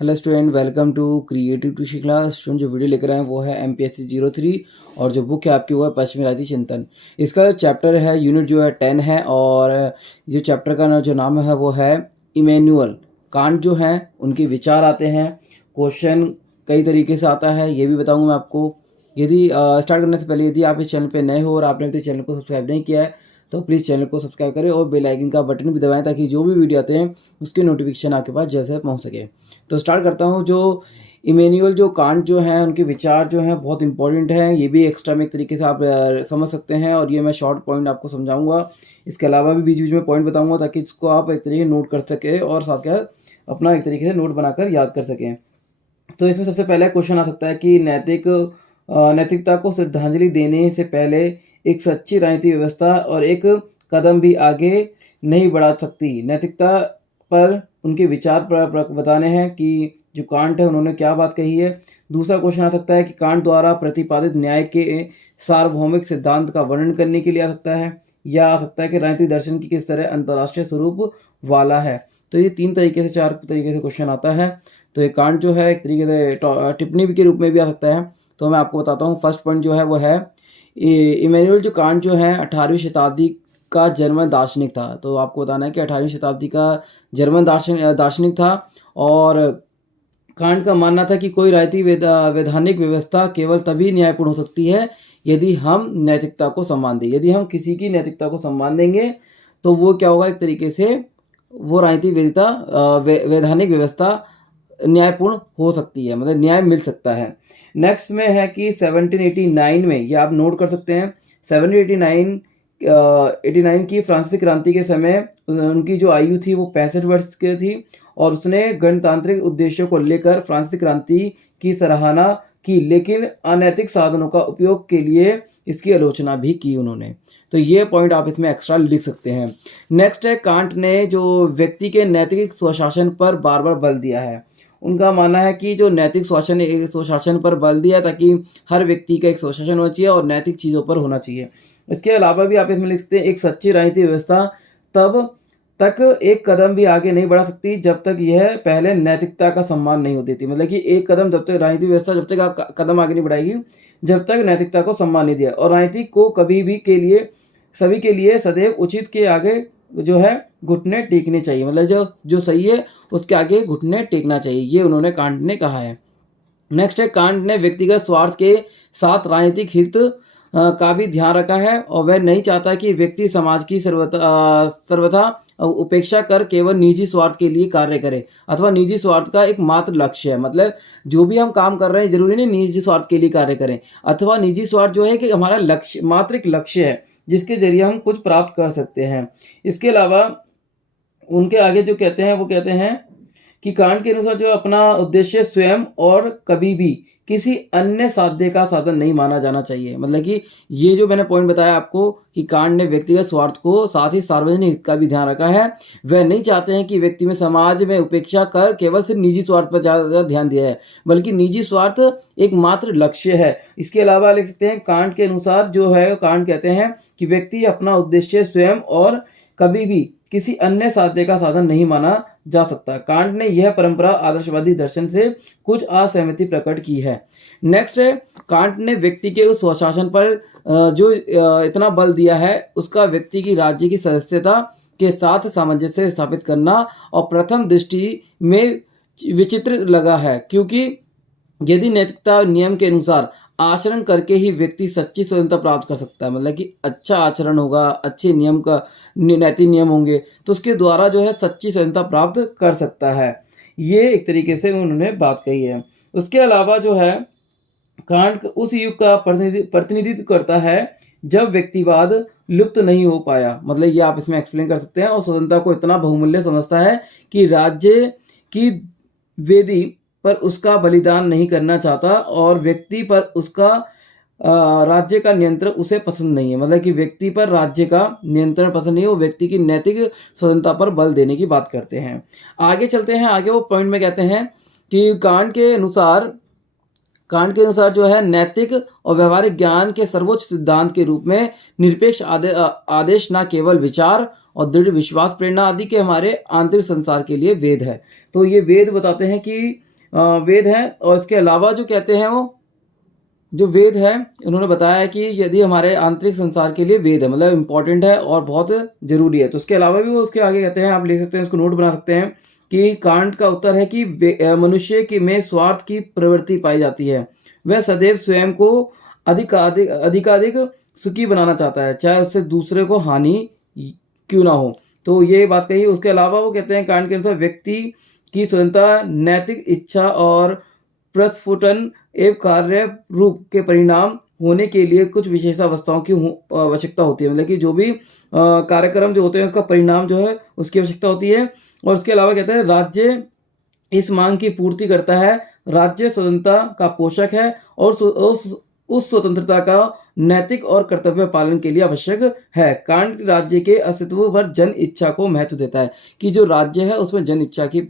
Hello student, welcome to creative to class. Student जो video लेकर आए हैं वो है MPSC 03 और जो बुक है आपकी वो है पश्चिमी राजनीति चिंतन। इसका चैप्टर है यूनिट जो है 10 है और ये चैप्टर का जो नाम है वो है इमैनुअल कांट। जो है उनके विचार आते हैं, क्वेश्चन कई तरीके से आता है ये भी बताऊँगा मैं आपको। यदि स्टार्ट करने से पहले यदि आप इस चैनल पर नए हो और आपने अभी चैनल को सब्सक्राइब नहीं किया है तो प्लीज़ चैनल को सब्सक्राइब करें और बेल आइकन का बटन भी दबाएं ताकि जो भी वीडियो आते हैं उसके नोटिफिकेशन आपके पास जैसे पहुंच सके। तो स्टार्ट करता हूं। जो इमैनुअल जो कांट जो हैं उनके विचार जो हैं बहुत इंपॉर्टेंट हैं। ये भी एक्स्ट्रा में एक तरीके से आप समझ सकते हैं और ये मैं शॉर्ट पॉइंट आपको समझाऊंगा। इसके अलावा भी बीच बीच में पॉइंट बताऊंगा ताकि इसको आप एक तरीके नोट कर सकें और साथ के साथ अपना एक तरीके से नोट बनाकर याद कर सकें। तो इसमें सबसे पहला क्वेश्चन आ सकता है कि नैतिकता को श्रद्धांजलि देने से पहले एक सच्ची राजनीतिक व्यवस्था और एक कदम भी आगे नहीं बढ़ा सकती। नैतिकता पर उनके विचार बताने हैं कि जो कांट है उन्होंने क्या बात कही है। दूसरा क्वेश्चन आ सकता है कि कांट द्वारा प्रतिपादित न्याय के सार्वभौमिक सिद्धांत का वर्णन करने के लिए आ सकता है, या आ सकता है कि राजनीतिक दर्शन की किस तरह अंतर्राष्ट्रीय स्वरूप वाला है। तो ये चार तरीके से क्वेश्चन आता है। तो ये कांट जो है एक तरीके से टिप्पणी के रूप में भी आ सकता है। तो मैं आपको बताता हूँ। फर्स्ट पॉइंट जो है वो है इमैनुअल जो कांट जो है 18वीं शताब्दी का जर्मन दार्शनिक था। तो आपको बताना है कि 18वीं शताब्दी का जर्मन दार्शनिक था और कांट का मानना था कि कोई राजनीतिक वैधानिक व्यवस्था केवल तभी न्यायपूर्ण हो सकती है यदि हम नैतिकता को सम्मान दें। यदि हम किसी की नैतिकता को सम्मान देंगे तो वो क्या होगा, एक तरीके से वो राजनीतिक वैधानिक व्यवस्था न्यायपूर्ण हो सकती है, मतलब न्याय मिल सकता है। नेक्स्ट में है कि 1789 में, ये आप नोट कर सकते हैं, 1789 की फ्रांसीसी क्रांति के समय उनकी जो आयु थी वो 65 वर्ष की थी और उसने गणतांत्रिक उद्देश्यों को लेकर फ्रांसीसी क्रांति की सराहना की, लेकिन अनैतिक साधनों का उपयोग के लिए इसकी आलोचना भी की उन्होंने। तो ये पॉइंट आप इसमें एक्स्ट्रा लिख सकते हैं। नेक्स्ट है कांट ने जो व्यक्ति के नैतिक स्वशासन पर बार बार बल दिया है। उनका मानना है कि जो नैतिक स्वशासन पर बल दिया ताकि हर व्यक्ति का एक स्वशासन होना चाहिए और नैतिक चीज़ों पर होना चाहिए। इसके अलावा भी आप इसमें लिख सकते हैं एक सच्ची राजनीतिक व्यवस्था तब तक एक कदम भी आगे नहीं बढ़ा सकती जब तक यह पहले नैतिकता का सम्मान नहीं होती थी। मतलब कि एक कदम जब तक राजनीतिक व्यवस्था जब तक कदम आगे नहीं बढ़ाएगी जब तक नैतिकता को सम्मान नहीं दिया। और राजनीति को कभी भी के लिए सभी के लिए सदैव उचित के आगे जो है घुटने टेकने चाहिए, मतलब जो सही है उसके आगे घुटने टेकना चाहिए, ये उन्होंने कांट ने कहा है। नेक्स्ट है कांट ने व्यक्तिगत स्वार्थ के साथ राजनीतिक हित का भी ध्यान रखा है और वह नहीं चाहता कि व्यक्ति समाज की सर्वथा उपेक्षा कर केवल निजी स्वार्थ के लिए कार्य करे अथवा निजी स्वार्थ का एक मात्र लक्ष्य है। मतलब जो भी हम काम कर रहे हैं जरूरी नहीं निजी स्वार्थ के लिए कार्य करें, अथवा निजी स्वार्थ जो है कि हमारा लक्ष्य मात्र एक लक्ष्य है जिसके जरिए हम कुछ प्राप्त कर सकते हैं। इसके अलावा उनके आगे जो कहते हैं वो कहते हैं कि कांट के अनुसार जो अपना उद्देश्य स्वयं और कभी भी किसी अन्य साध्य का साधन नहीं माना जाना चाहिए। मतलब कि ये जो मैंने पॉइंट बताया आपको कि कांट ने व्यक्तिगत स्वार्थ को साथ ही सार्वजनिक हित का भी ध्यान रखा है। वह नहीं चाहते हैं कि व्यक्ति में समाज में उपेक्षा कर केवल सिर्फ निजी स्वार्थ पर ज़्यादा ध्यान दिया है, बल्कि निजी स्वार्थ एक मात्र लक्ष्य है। इसके अलावा लिख सकते हैं कांट के अनुसार जो है कांट कहते हैं कि व्यक्ति अपना उद्देश्य स्वयं और कभी भी किसी अन्य साध्य का साधन नहीं माना जा सकता। कांट ने यह परंपरा आदर्शवादी दर्शन से कुछ असहमति प्रकट की है। नेक्स्ट है कांट ने व्यक्ति के उस स्वशासन पर जो इतना बल दिया है उसका व्यक्ति की राज्य की सदस्यता के साथ सामंजस्य स्थापित करना और प्रथम दृष्टि में विचित्र लगा है, क्योंकि यदि नैतिकता नियम के अनुसार आचरण करके ही व्यक्ति सच्ची स्वतंत्रता प्राप्त कर सकता है, मतलब कि अच्छा आचरण होगा, अच्छे नियम का नैतिक नियम होंगे तो उसके द्वारा जो है सच्ची स्वतंत्रता प्राप्त कर सकता है। ये एक तरीके से उन्होंने बात कही है। उसके अलावा जो है कांट उस युग का प्रतिनिधित्व करता है जब व्यक्तिवाद लुप्त नहीं हो पाया। मतलब ये आप इसमें एक्सप्लेन कर सकते हैं। और स्वतंत्रता को इतना बहुमूल्य समझता है कि राज्य की वेदी पर उसका बलिदान नहीं करना चाहता और व्यक्ति पर उसका राज्य का नियंत्रण उसे पसंद नहीं है। मतलब कि व्यक्ति पर राज्य का नियंत्रण पसंद नहीं है, वो व्यक्ति की नैतिक स्वतंत्रता पर बल देने की बात करते हैं। आगे चलते हैं। आगे वो पॉइंट में कहते हैं कि कांट के अनुसार जो है नैतिक और व्यवहारिक ज्ञान के सर्वोच्च सिद्धांत के रूप में निरपेक्ष आदेश न केवल विचार और दृढ़ विश्वास प्रेरणा आदि के हमारे आंतरिक संसार के लिए वेद है। तो ये वेद बताते हैं कि वेद है, और इसके अलावा जो कहते हैं वो जो वेद है उन्होंने बताया है कि यदि हमारे आंतरिक संसार के लिए वेद है मतलब इम्पॉर्टेंट है और बहुत जरूरी है। तो उसके अलावा भी वो उसके आगे कहते हैं, आप लिख सकते हैं, इसको नोट बना सकते हैं कि कांट का उत्तर है कि मनुष्य की में स्वार्थ की प्रवृत्ति पाई जाती है। वह सदैव स्वयं को अधिकाधिक सुखी बनाना चाहता है, चाहे उससे दूसरे को हानि क्यों ना हो। तो ये बात कही। उसके अलावा वो कहते हैं कांट के अनुसार व्यक्ति की स्वतंत्रता, नैतिक इच्छा और प्रस्फुटन एवं कार्य रूप के परिणाम होने के लिए कुछ विशेष अवस्थाओं की आवश्यकता होती है। मतलब कि जो भी कार्यक्रम जो होते हैं उसका परिणाम जो है उसकी आवश्यकता होती है। और उसके अलावा कहते हैं राज्य इस मांग की पूर्ति करता है। राज्य स्वतंत्रता का पोषक है और उस स्वतंत्रता का नैतिक और कर्तव्य पालन के लिए आवश्यक है। कांट राज्य के अस्तित्व पर जन इच्छा को महत्व देता है कि जो राज्य है उसमें जन इच्छा की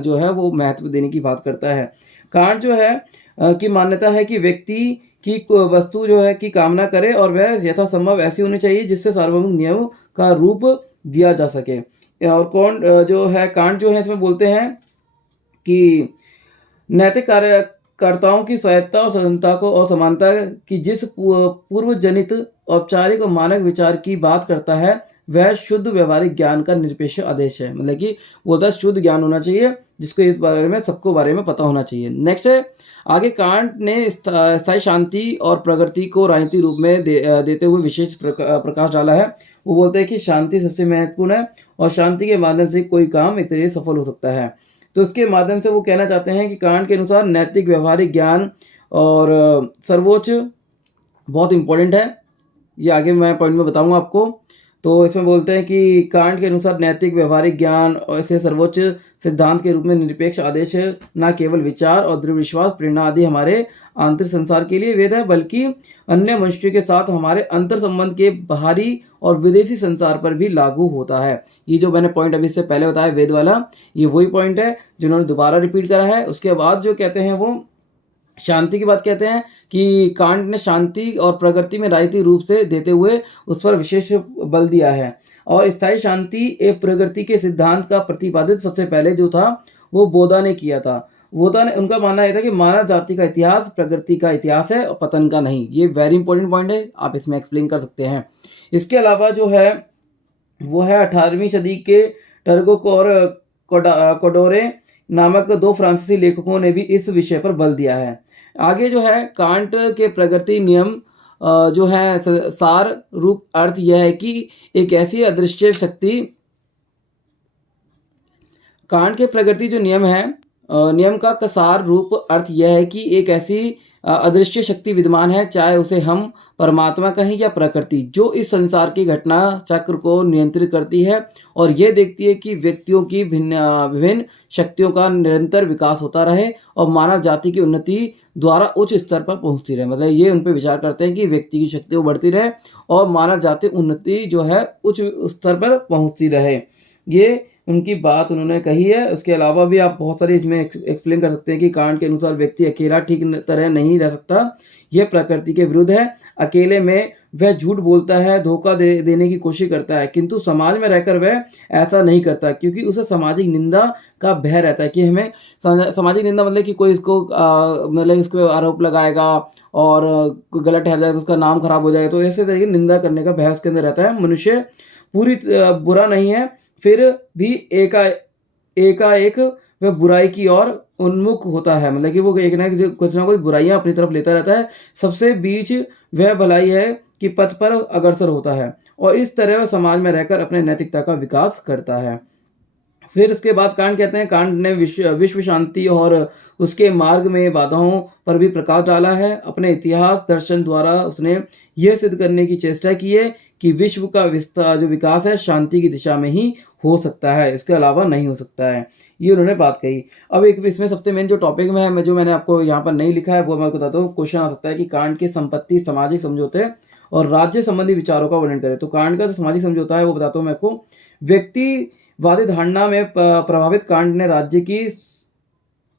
जो है वो महत्व देने की बात करता है। कांट जो है की मान्यता है कि व्यक्ति की वस्तु जो है की कामना करे और वह यथासंभव ऐसी होनी चाहिए जिससे सार्वभौमिक नियम का रूप दिया जा सके। और कौन जो है कांट जो है इसमें बोलते हैं कि नैतिक कार्यकर्ताओं की स्वायत्ता और स्वतंत्रता को और समानता की जिस पूर्व जनित औपचारिक और मानक विचार की बात करता है वह शुद्ध व्यवहारिक ज्ञान का निरपेक्ष आदेश है। मतलब कि बोलता है शुद्ध ज्ञान होना चाहिए जिसको इस बारे में सबको बारे में पता होना चाहिए। नेक्स्ट है आगे कांट ने स्थायी शांति और प्रगति को राजनीतिक रूप में देते हुए विशेष प्रकाश डाला है। वो बोलते हैं कि शांति सबसे महत्वपूर्ण है और शांति के माध्यम से कोई काम एक तरीके से सफल हो सकता है। तो इसके माध्यम से वो कहना चाहते हैं कि कांट के अनुसार नैतिक व्यवहारिक ज्ञान और सर्वोच्च बहुत इंपॉर्टेंट है। ये आगे मैं पॉइंट में बताऊंगा आपको। तो इसमें बोलते हैं कि कांट के अनुसार नैतिक व्यवहारिक ज्ञान और इसे सर्वोच्च सिद्धांत के रूप में निरपेक्ष आदेश न केवल विचार और दृढ़ विश्वास प्रेरणा आदि हमारे आंतरिक संसार के लिए वेद है, बल्कि अन्य मनुष्य के साथ हमारे अंतर संबंध के बाहरी और विदेशी संसार पर भी लागू होता है। ये जो मैंने पॉइंट अभी इससे पहले बताया वेद वाला, ये वही पॉइंट है जिन्होंने दोबारा रिपीट करा है। उसके बाद जो कहते हैं वो शांति की बात कहते हैं कि कांट ने शांति और प्रगति में राजनीतिक रूप से देते हुए उस पर विशेष बल दिया है। और स्थायी शांति एवं प्रगति के सिद्धांत का प्रतिपादित सबसे पहले जो था वो बोधा ने किया था। बोधा ने उनका मानना यह था कि मानव जाति का इतिहास प्रगति का इतिहास है और पतन का नहीं। ये वेरी इंपॉर्टेंट पॉइंट है, आप इसमें एक्सप्लेन कर सकते हैं। इसके अलावा जो है वो है 18वीं सदी के टर्गोक और कोडोरे नामक दो फ्रांसीसी लेखकों ने भी इस विषय पर बल दिया है। आगे जो है कांट के प्रगति नियम जो है सार रूप अर्थ यह है कि एक ऐसी अदृश्य शक्ति, कांट के प्रगति जो नियम है नियम का सार रूप अर्थ यह है कि एक ऐसी अदृश्य शक्ति विद्यमान है, चाहे उसे हम परमात्मा कहें या प्रकृति, जो इस संसार की घटना चक्र को नियंत्रित करती है और यह देखती है कि व्यक्तियों की विभिन्न शक्तियों का निरंतर विकास होता रहे और मानव जाति की उन्नति द्वारा उच्च स्तर पर पहुंचती रहे। मतलब ये उन पर विचार करते हैं कि व्यक्ति की शक्ति बढ़ती रहे और मानव जाति उन्नति जो है उच्च स्तर पर पहुंचती रहे। ये उनकी बात उन्होंने कही है। उसके अलावा भी आप बहुत सारी इसमें एक्सप्लेन कर सकते हैं कि कांट के अनुसार व्यक्ति अकेला ठीक तरह नहीं रह सकता, यह प्रकृति के विरुद्ध है। अकेले में वह झूठ बोलता है, धोखा देने की कोशिश करता है, किंतु समाज में रहकर वह ऐसा नहीं करता क्योंकि उसे सामाजिक निंदा का भय रहता है कि हमें सामाजिक निंदा मतलब कि कोई इसको मतलब इसको आरोप लगाएगा और कोई गलत ठहर जाए तो उसका नाम खराब हो जाएगा, तो ऐसे तरीके निंदा करने का भय उसके अंदर रहता है। मनुष्य पूरी बुरा नहीं है, फिर भी एकाएक वह बुराई की ओर उन्मुख होता है। मतलब कि वो एक ना कुछ ना कुछ बुराइयां अपनी तरफ लेता रहता है। सबसे बीच वह भलाई है कि पथ पर अग्रसर होता है और इस तरह वह समाज में रहकर अपने नैतिकता का विकास करता है। फिर उसके बाद कांट कहते हैं कांट ने विश्व शांति और उसके मार्ग में बाधाओं पर भी प्रकाश डाला है। अपने इतिहास दर्शन द्वारा उसने यह सिद्ध करने की चेष्टा की है कि विश्व का जो विकास है शांति की दिशा में ही हो सकता है, इसके अलावा नहीं हो सकता है। ये उन्होंने बात कही। अब एक इसमें सबसे मेन जो टॉपिक में है जो मैंने आपको यहाँ पर नहीं लिखा है वो मैं बताता हूँ। क्वेश्चन आ सकता है कि कांट के संपत्ति, सामाजिक समझौते और राज्य संबंधी विचारों का वर्णन करें। तो कांट का जो सामाजिक समझौता है वो बताता हूँ मैं आपको। व्यक्तिवादी धारणा में प्रभावित कांट ने राज्य की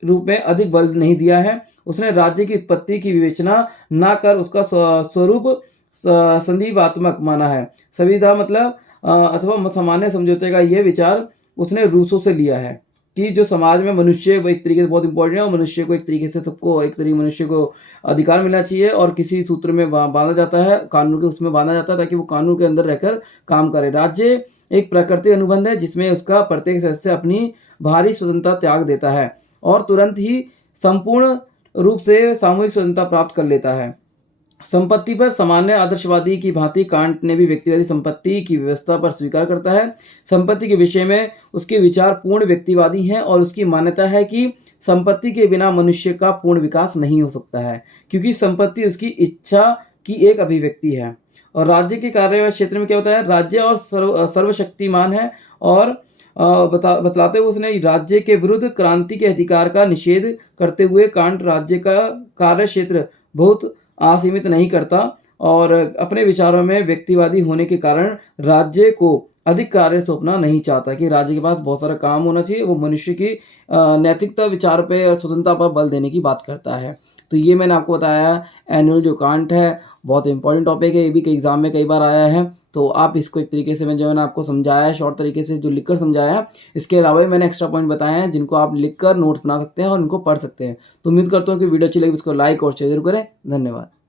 रूप में अधिक बल नहीं दिया है। उसने राज्य की उत्पत्ति की विवेचना न कर उसका स्वरूप संधिवात्मक माना है। संविदा मतलब अथवा सामान्य समझौते का यह विचार उसने रूसों से लिया है कि जो समाज में मनुष्य एक तरीके से बहुत इंपॉर्टेंट है और मनुष्य को एक तरीके से सबको एक तरीके मनुष्य को अधिकार मिलना चाहिए और किसी सूत्र में बांधा जाता है, कानून के उसमें बांधा जाता है ताकि वो कानून के अंदर रहकर काम करे। राज्य एक प्राकृतिक अनुबंध है जिसमें उसका प्रत्येक सदस्य अपनी भारी स्वतंत्रता त्याग देता है और तुरंत ही संपूर्ण रूप से सामूहिक स्वतंत्रता प्राप्त कर लेता है। संपत्ति पर सामान्य आदर्शवादी की भांति कांट ने भी व्यक्तिवादी संपत्ति की व्यवस्था पर स्वीकार करता है। संपत्ति के विषय में उसके विचार पूर्ण व्यक्तिवादी हैं और उसकी मान्यता है कि संपत्ति के बिना मनुष्य का पूर्ण विकास नहीं हो सकता है, क्योंकि संपत्ति उसकी इच्छा की एक अभिव्यक्ति है। और राज्य के कार्य क्षेत्र में क्या होता है, राज्य और सर्वशक्तिमान है और बतलाते हुए उसने राज्य के विरुद्ध क्रांति के अधिकार का निषेध करते हुए कांट राज्य का कार्य क्षेत्र बहुत असीमित नहीं करता और अपने विचारों में व्यक्तिवादी होने के कारण राज्य को अधिक कार्य सौंपना नहीं चाहता कि राज्य के पास बहुत सारा काम होना चाहिए। वो मनुष्य की नैतिकता विचार पे और स्वतंत्रता पर बल देने की बात करता है। तो ये मैंने आपको बताया एनुअल जो कांट है, बहुत इंपॉर्टेंट टॉपिक है, ये भी कई एग्जाम में कई बार आया है। तो आप इसको एक तरीके से मैंने आपको समझाया है शॉर्ट तरीके से जो लिखकर समझाया है। इसके अलावा भी मैंने एक्स्ट्रा पॉइंट बताए हैं जिनको आप लिखकर नोट्स बना सकते हैं और उनको पढ़ सकते हैं। तो उम्मीद करता हूँ कि वीडियो अच्छी लगी, इसको लाइक और शेयर करें। धन्यवाद।